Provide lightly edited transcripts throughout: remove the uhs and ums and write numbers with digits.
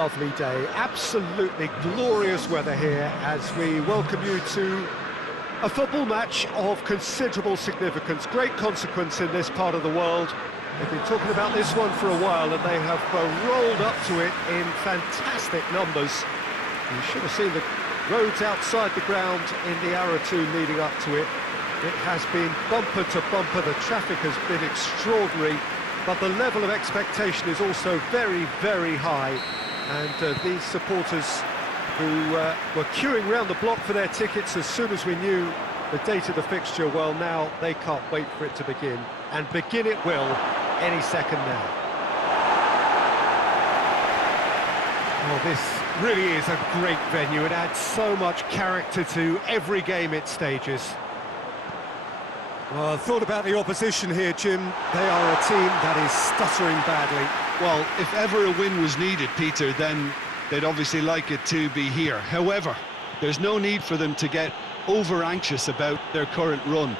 lovely day, absolutely glorious weather here as we welcome you to a football match of considerable significance, great consequence in this part of the world. They've been talking about this one for a while and they have rolled up to it in fantastic numbers. You should have seen the roads outside the ground in the hour or two leading up to it. It has been bumper to bumper, the traffic has been extraordinary, but the level of expectation is also very, very high. And these supporters who were queuing round the block for their tickets as soon as we knew the date of the fixture, well, now they can't wait for it to begin. And begin it will any second now. Well, this really is a great venue. It adds so much character to every game it stages. Well, thought about the opposition here, Jim. They are a team that is stuttering badly. Well, if ever a win was needed, Peter, then they'd obviously like it to be here. However, there's no need for them to get over-anxious about their current run.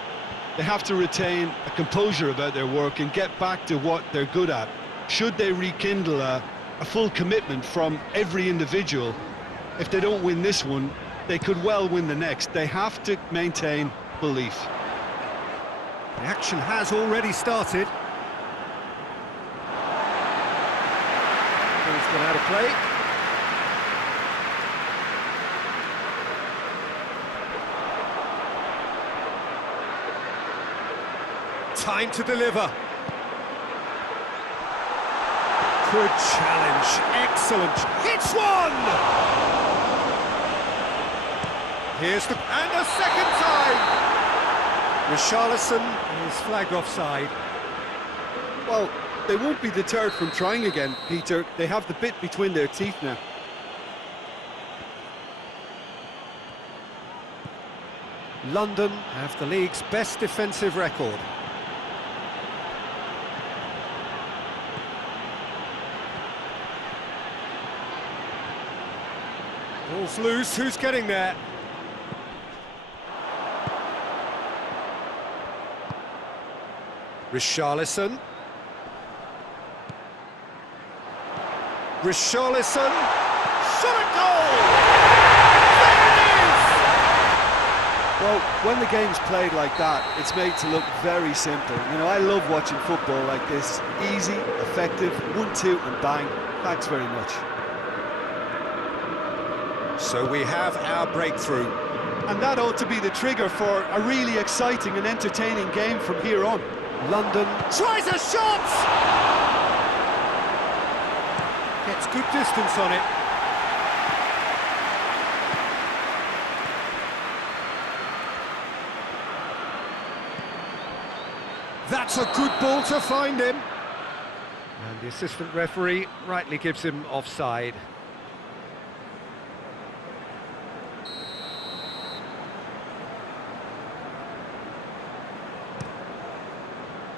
They have to retain a composure about their work and get back to what they're good at. Should they rekindle a full commitment from every individual, if they don't win this one, they could well win the next. They have to maintain belief. The action has already started. Ball's gone out of play. Time to deliver. Good challenge, excellent. Hits one! Here's the... and a second time! Richarlison is flagged offside. Well, they won't be deterred from trying again, Peter. They have the bit between their teeth now. London have the league's best defensive record. Ball's loose, who's getting there? Richarlison. Richarlison. Shot at goal! There it is! Well, when the game's played like that, it's made to look very simple. You know, I love watching football like this. Easy, effective, 1-2 and bang. Thanks very much. So we have our breakthrough. And that ought to be the trigger for a really exciting and entertaining game from here on. London tries a shot! Gets good distance on it. That's a good ball to find him. And the assistant referee rightly gives him offside.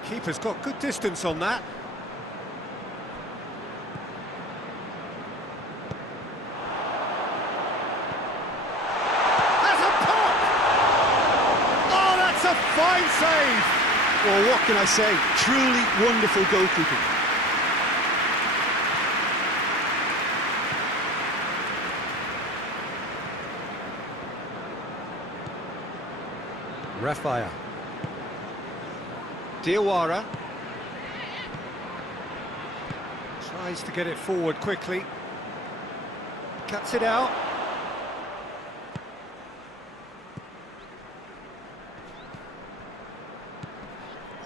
Keeper's got good distance on that. That's a pop! Oh, that's a fine save! Well, what can I say? Truly wonderful goalkeeping. Rafael. Diawara tries to get it forward quickly, cuts it out.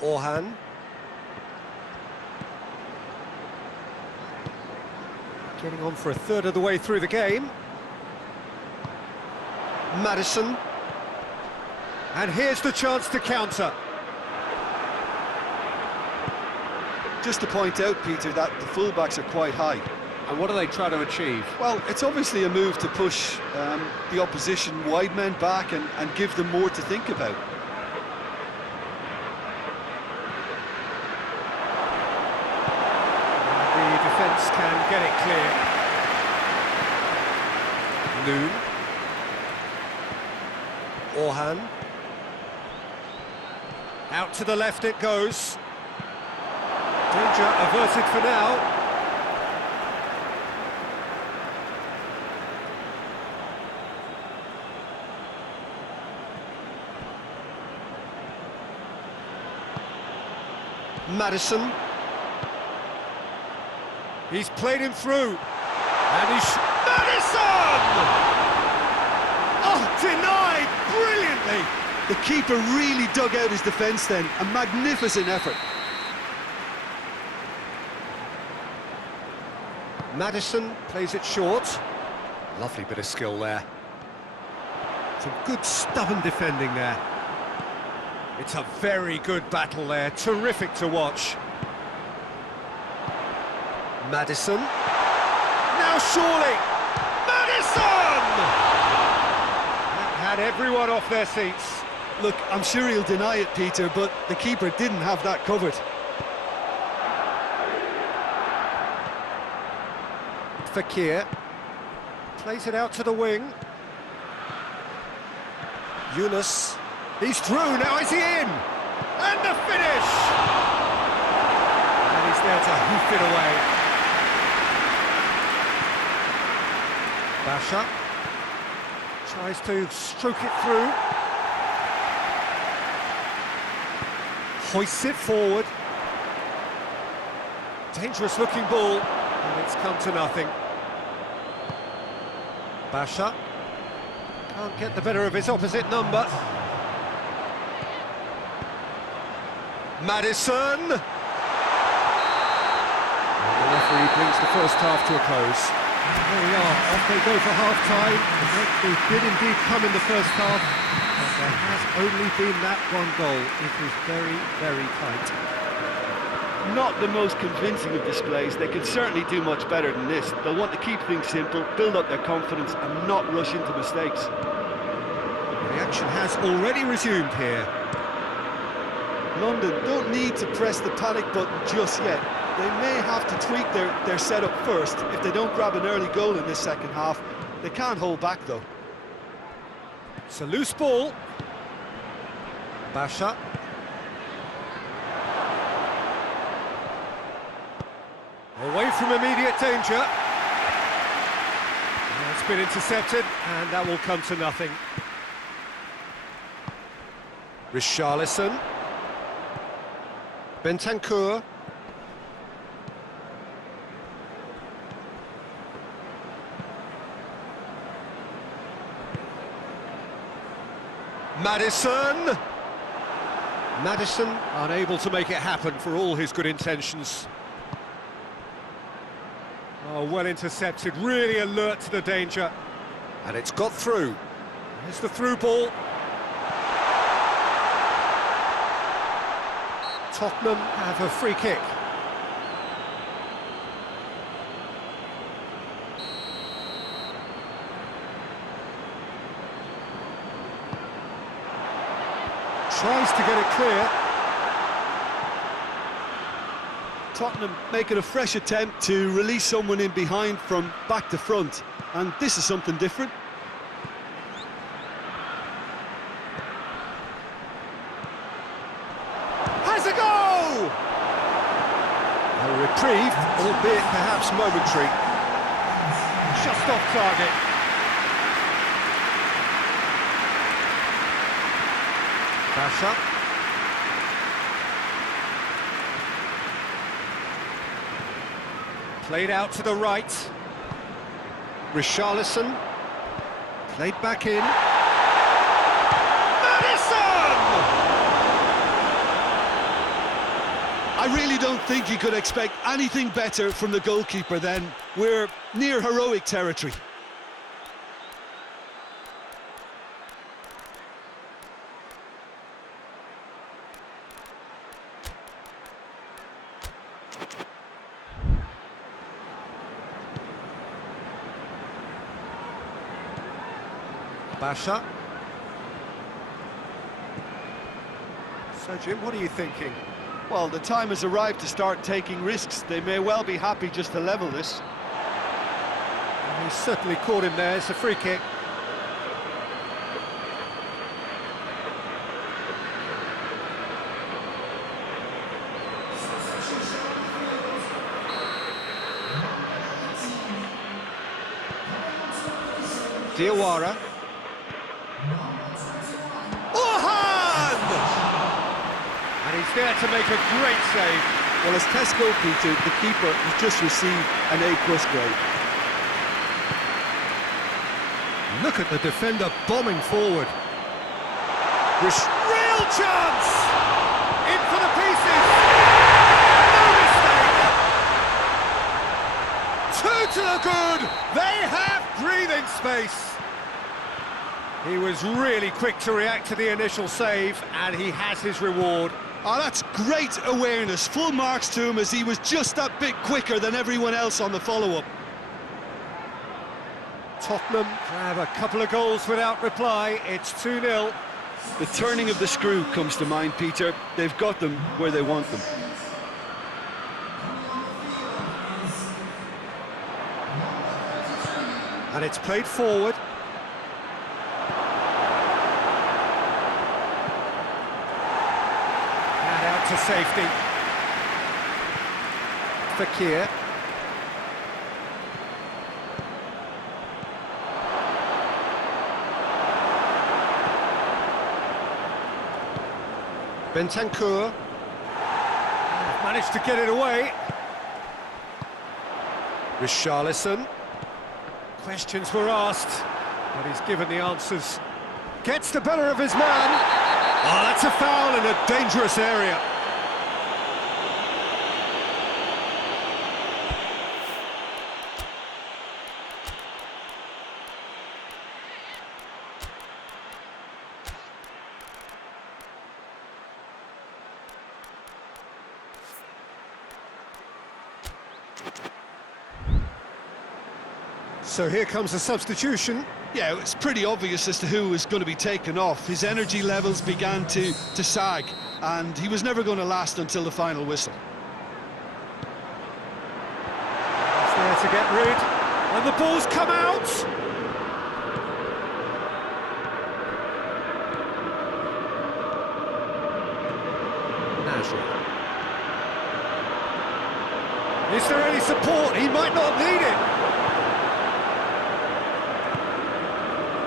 Orhan. Getting on for a third of the way through the game. Maddison. And here's the chance to counter. Just to point out, Peter, that the fullbacks are quite high. And what do they try to achieve? Well, it's obviously a move to push the opposition wide men back and give them more to think about. The defence can get it clear. Noon. Orhan. Out to the left it goes. Danger averted for now. Maddison. He's played him through. And he's... Maddison! Oh, denied brilliantly. The keeper really dug out his defence then. A magnificent effort. Maddison plays it short. Lovely bit of skill there. Some good stubborn defending there. It's a very good battle there. Terrific to watch. Maddison. Now surely. Maddison! That had everyone off their seats. Look, I'm sure he'll deny it, Peter, but the keeper didn't have that covered. Fakir plays it out to the wing. Yunus, he's through, now is he in? And the finish! And he's there to hoof it away. Basha tries to stroke it through. Hoists it forward. Dangerous looking ball, and it's come to nothing. Basha can't get the better of his opposite number. Maddison! And the referee brings the first half to a close. There we are, off they go for half-time. They did indeed come in the first half, but there has only been that one goal. It was very, very tight. Not the most convincing of displays. They can certainly do much better than this. They'll want to keep things simple, build up their confidence and not rush into mistakes. The action has already resumed here. London don't need to press the panic button just yet. They may have to tweak their setup first. If they don't grab an early goal in this second half, they can't hold back though. It's a loose ball. Basha. Away from immediate danger. And it's been intercepted, and that will come to nothing. Richarlison. Bentancur. Maddison! Maddison unable to make it happen for all his good intentions. Oh, well intercepted, really alert to the danger. And it's got through. Here's the through ball. Tottenham have a free kick. Tries to get it clear. Tottenham making a fresh attempt to release someone in behind from back to front, and this is something different. Has a go! A reprieve, albeit perhaps momentary. Just off target. Basha. Played out to the right. Richarlison. Played back in. Maddison! I really don't think you could expect anything better from the goalkeeper then. We're near heroic territory. Basha. So, Jim, what are you thinking? Well, the time has arrived to start taking risks. They may well be happy just to level this. He certainly caught him there. It's a free kick. Diawara. And he's there to make a great save. Well, as test goalkeeper, the keeper has just received an A+ grade. Look at the defender bombing forward. Real chance! In for the pieces! No mistake! Two to the good! They have breathing space! He was really quick to react to the initial save, and he has his reward. Oh, that's great awareness. Full marks to him, as he was just that bit quicker than everyone else on the follow-up. Tottenham have a couple of goals without reply. It's 2-0. The turning of the screw comes to mind, Peter. They've got them where they want them. And it's played forward. And out to safety. Fekir. Bentancur managed to get it away. Richarlison. Questions were asked, but he's given the answers. Gets the better of his man. Oh, that's a foul in a dangerous area. So here comes the substitution. Yeah, it's pretty obvious as to who was going to be taken off. His energy levels began to sag, and he was never going to last until the final whistle. He's there to get rid, and the ball's come out. Nasri. Is there any support? He might not need it.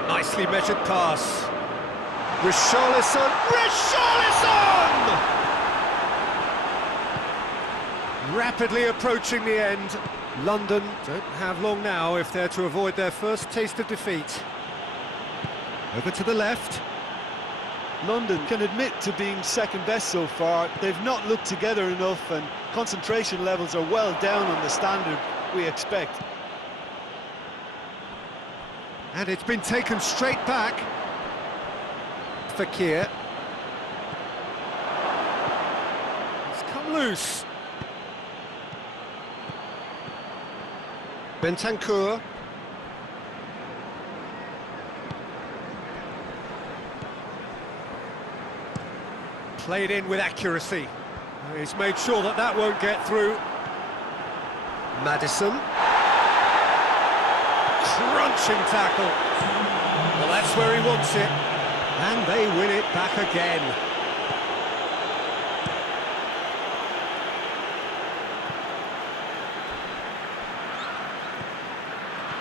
Nicely measured pass. Richarlison! Rapidly approaching the end. London don't have long now if they're to avoid their first taste of defeat. Over to the left. London can admit to being second best so far. They've not looked together enough, and concentration levels are well down on the standard we expect. And it's been taken straight back. Fekir. It's come loose. Bentancur. Played in with accuracy. He's made sure that that won't get through. Maddison. Crunching tackle. Well, that's where he wants it. And they win it back again.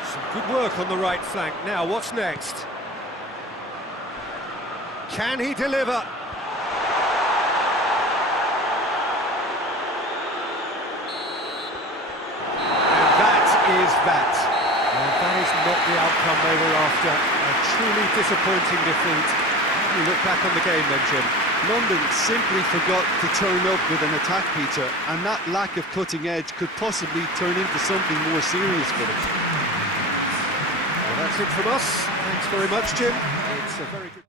Some good work on the right flank. Now, what's next? Can he deliver? And that is that. And that is not the outcome they were after. A truly disappointing defeat. You look back on the game then, Jim. London simply forgot to turn up with an attack, Peter, and that lack of cutting edge could possibly turn into something more serious for them. Well, that's it from us. Thanks very much, Jim. It's a very good...